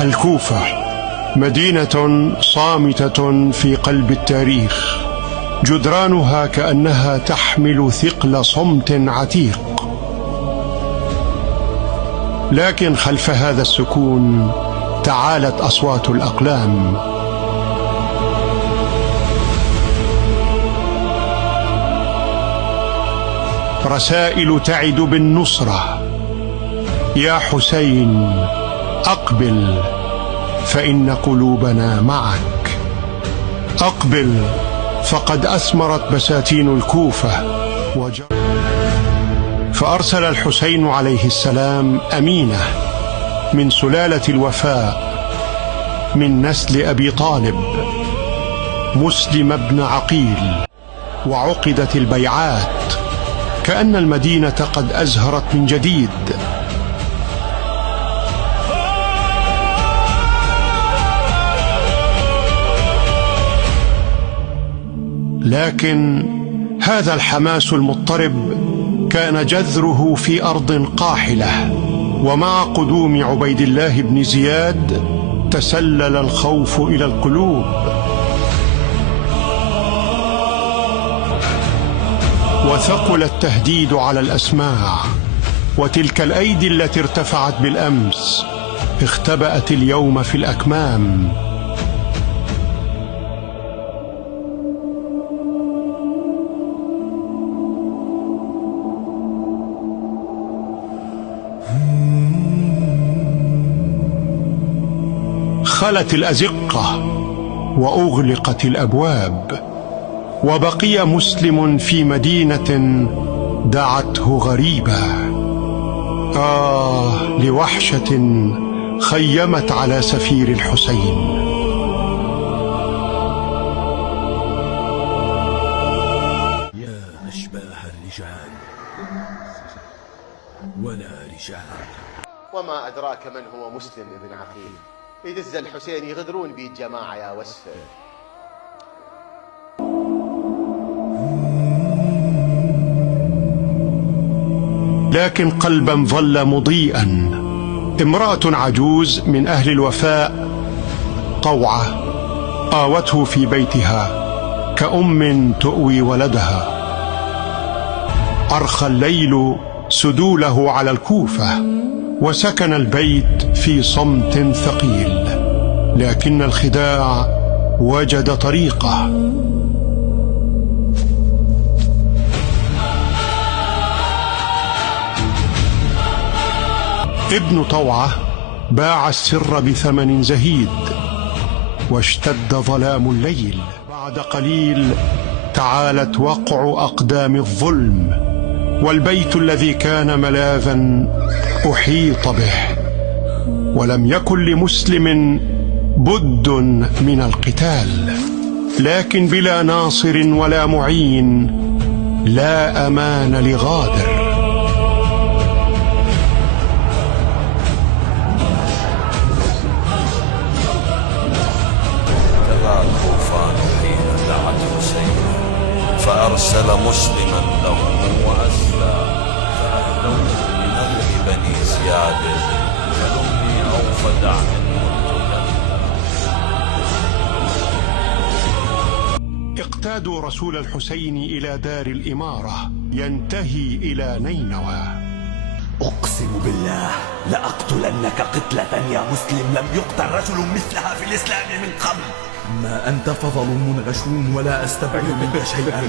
الكوفة مدينة صامتة في قلب التاريخ، جدرانها كأنها تحمل ثقل صمت عتيق. لكن خلف هذا السكون تعالت أصوات الأقلام. رسائل تعد بالنصرة: يا حسين أقبل فإن قلوبنا معك، أقبل فقد أثمرت بساتين الكوفة فأرسل الحسين عليه السلام أمينة من سلالة الوفاء من نسل أبي طالب، مسلم بن عقيل، وعقدت البيعات كأن المدينة قد أزهرت من جديد. لكن هذا الحماس المضطرب كان جذره في أرض قاحلة، ومع قدوم عبيد الله بن زياد تسلل الخوف إلى القلوب. وثقل التهديد على الأسماع، وتلك الأيدي التي ارتفعت بالأمس اختبأت اليوم في الأكمام. خلت الأزقة وأغلقت الأبواب، وبقي مسلم في مدينة دعته غريبة. لوحشة خيمت على سفير الحسين. يا أشباه الرجال ولا رجال. وما أدراك من هو مسلم ابن عقيل؟ يدز الحسين يغدرون بيه الجماعة يا وسفه. لكن قلبا ظل مضيئا. امرأة عجوز من أهل الوفاء، طوعة، آوته في بيتها كأم تؤوي ولدها. أرخى الليل سدوله على الكوفة، وسكن البيت في صمت ثقيل. لكن الخداع وجد طريقه. ابن طوعة باع السر بثمن زهيد، واشتد ظلام الليل. بعد قليل تعالت وقع أقدام الظلم، والبيت الذي كان ملاذا أحيط به، ولم يكن لمسلم بد من القتال. لكن بلا ناصر ولا معين لا أمان لغادر. تلا الطوفان حين دعت حسين، فأرسل مسلما له وأسلى، فأهله من أهل بني زياد فلمني أوفى دعم اقتادوا رسول الحسين إلى دار الإمارة ينتهي إلى نينوى. أقسم بالله لأقتلنك قتلة يا مسلم لم يقتل رجل مثلها في الإسلام من قبل. ما أنت فضل غشوم ولا أستبعد منك شيئا.